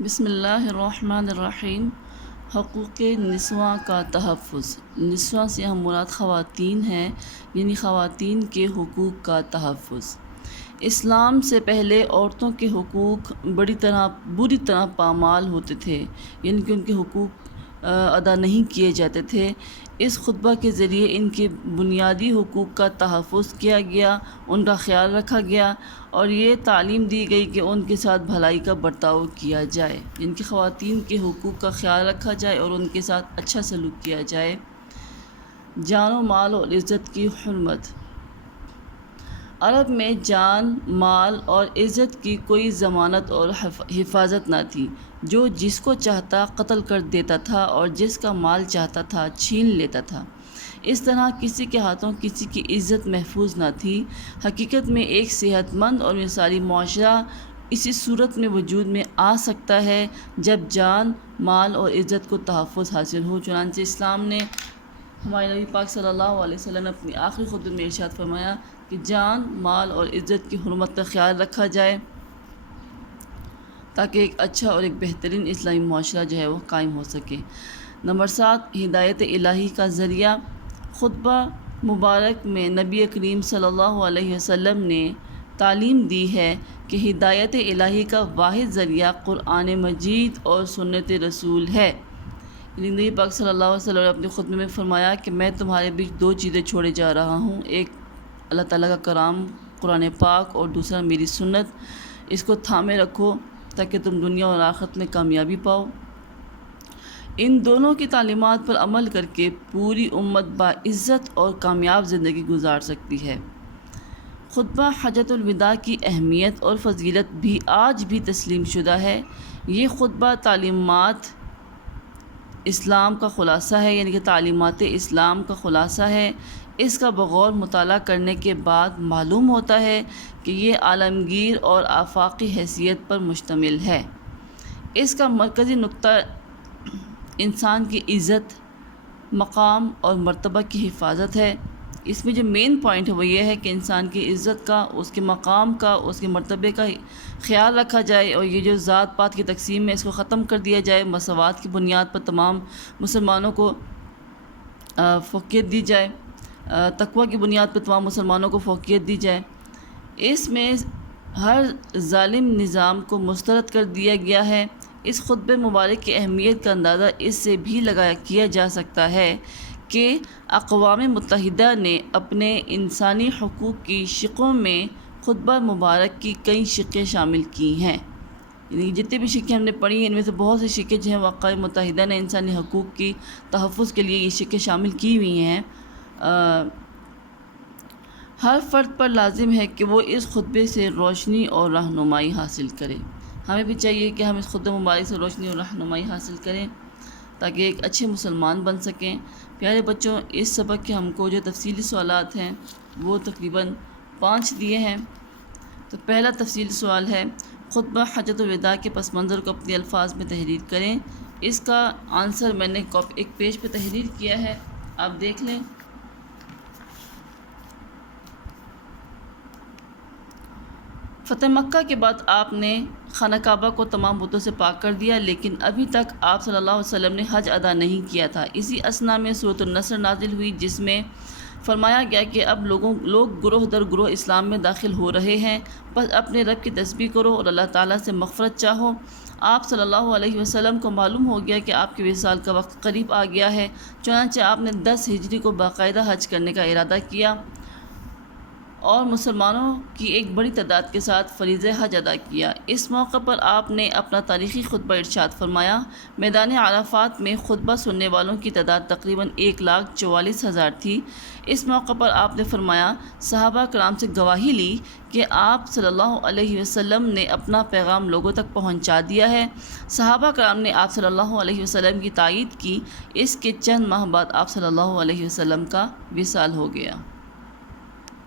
بسم اللہ الرحمن الرحیم۔ حقوق نسواں کا تحفظ۔ نسواں سے ہم مراد خواتین ہیں، یعنی خواتین کے حقوق کا تحفظ۔ اسلام سے پہلے عورتوں کے حقوق بری طرح پامال ہوتے تھے، یعنی کہ ان کے حقوق ادا نہیں کیے جاتے تھے۔ اس خطبہ کے ذریعے ان کے بنیادی حقوق کا تحفظ کیا گیا، ان کا خیال رکھا گیا اور یہ تعلیم دی گئی کہ ان کے ساتھ بھلائی کا برتاؤ کیا جائے، ان کی خواتین کے حقوق کا خیال رکھا جائے اور ان کے ساتھ اچھا سلوک کیا جائے۔ جان و مال اور عزت کی حرمت۔ عرب میں جان، مال اور عزت کی کوئی ضمانت اور حفاظت نہ تھی۔ جو جس کو چاہتا قتل کر دیتا تھا اور جس کا مال چاہتا تھا چھین لیتا تھا۔ اس طرح کسی کے ہاتھوں کسی کی عزت محفوظ نہ تھی۔ حقیقت میں ایک صحت مند اور مثالی معاشرہ اسی صورت میں وجود میں آ سکتا ہے جب جان، مال اور عزت کو تحفظ حاصل ہو۔ چنانچہ اسلام نے، ہمارے نبی پاک صلی اللہ علیہ وسلم نے اپنی آخری خطبے میں ارشاد فرمایا کہ جان، مال اور عزت کی حرمت کا خیال رکھا جائے تاکہ ایک اچھا اور ایک بہترین اسلامی معاشرہ جو ہے وہ قائم ہو سکے۔ نمبر 7، ہدایت الہی کا ذریعہ۔ خطبہ مبارک میں نبی کریم صلی اللہ علیہ وسلم نے تعلیم دی ہے کہ ہدایت الہی کا واحد ذریعہ قرآن مجید اور سنت رسول ہے۔ نبی پاک صلی اللہ علیہ وسلم نے اپنے خطبے میں فرمایا کہ میں تمہارے بیچ دو چیزیں چھوڑے جا رہا ہوں، ایک اللہ تعالیٰ کا کلام قرآن پاک اور دوسرا میری سنت۔ اس کو تھامے رکھو تاکہ تم دنیا اور آخرت میں کامیابی پاؤ۔ ان دونوں کی تعلیمات پر عمل کر کے پوری امت باعزت اور کامیاب زندگی گزار سکتی ہے۔ خطبہ حجۃ الوداع کی اہمیت اور فضیلت بھی آج بھی تسلیم شدہ ہے۔ یہ خطبہ تعلیمات اسلام کا خلاصہ ہے، یعنی کہ تعلیمات اسلام کا خلاصہ ہے۔ اس کا بغور مطالعہ کرنے کے بعد معلوم ہوتا ہے کہ یہ عالمگیر اور آفاقی حیثیت پر مشتمل ہے۔ اس کا مرکزی نقطہ انسان کی عزت، مقام اور مرتبہ کی حفاظت ہے۔ اس میں جو مین پوائنٹ ہے وہ یہ ہے کہ انسان کی عزت کا، اس کے مقام کا، اس کے مرتبے کا خیال رکھا جائے اور یہ جو ذات پات کی تقسیم ہے اس کو ختم کر دیا جائے، مساوات کی بنیاد پر تمام مسلمانوں کو فوقیت دی جائے، تقویٰ کی بنیاد پر تمام مسلمانوں کو فوقیت دی جائے۔ اس میں ہر ظالم نظام کو مسترد کر دیا گیا ہے۔ اس خطبہ مبارک کی اہمیت کا اندازہ اس سے بھی کیا جا سکتا ہے کہ اقوام متحدہ نے اپنے انسانی حقوق کی شقوں میں خطبہ مبارک کی کئی شقیں شامل کی ہیں، یعنی جتنے بھی شقیں ہم نے پڑھی ہیں ان میں سے بہت سی شقیں جو ہیں اقوام متحدہ نے انسانی حقوق کی تحفظ کے لیے یہ شقیں شامل کی ہوئی ہیں۔ ہر فرد پر لازم ہے کہ وہ اس خطبے سے روشنی اور رہنمائی حاصل کرے۔ ہمیں بھی چاہیے کہ ہم اس خطبہ مبارک سے روشنی اور رہنمائی حاصل کریں تاکہ ایک اچھے مسلمان بن سکیں۔ پیارے بچوں، اس سبق کے ہم کو جو تفصیلی سوالات ہیں وہ تقریباً 5 دیے ہیں۔ تو پہلا تفصیلی سوال ہے، خطبہ حجۃ الوداع کے پس منظر کو اپنے الفاظ میں تحریر کریں۔ اس کا آنسر میں نے ایک پیج پہ تحریر کیا ہے، آپ دیکھ لیں۔ فتح مکہ کے بعد آپ نے خانہ کعبہ کو تمام بتوں سے پاک کر دیا، لیکن ابھی تک آپ صلی اللہ علیہ وسلم نے حج ادا نہیں کیا تھا۔ اسی اثنا میں سورۃ النصر نازل ہوئی جس میں فرمایا گیا کہ اب لوگ گروہ در گروہ اسلام میں داخل ہو رہے ہیں، بس اپنے رب کی تسبیح کرو اور اللہ تعالیٰ سے مغفرت چاہو۔ آپ صلی اللہ علیہ وسلم کو معلوم ہو گیا کہ آپ کے وصال کا وقت قریب آ گیا ہے، چنانچہ آپ نے 10 ہجری کو باقاعدہ حج کرنے کا ارادہ کیا اور مسلمانوں کی ایک بڑی تعداد کے ساتھ فریضہ حج ادا کیا۔ اس موقع پر آپ نے اپنا تاریخی خطبہ ارشاد فرمایا۔ میدان عرفات میں خطبہ سننے والوں کی تعداد تقریباً 1,44,000 تھی۔ اس موقع پر آپ نے فرمایا، صحابہ کرام سے گواہی لی کہ آپ صلی اللہ علیہ وسلم نے اپنا پیغام لوگوں تک پہنچا دیا ہے۔ صحابہ کرام نے آپ صلی اللہ علیہ وسلم کی تائید کی۔ اس کے چند ماہ بعد آپ صلی اللہ علیہ وسلم کا وصال ہو گیا۔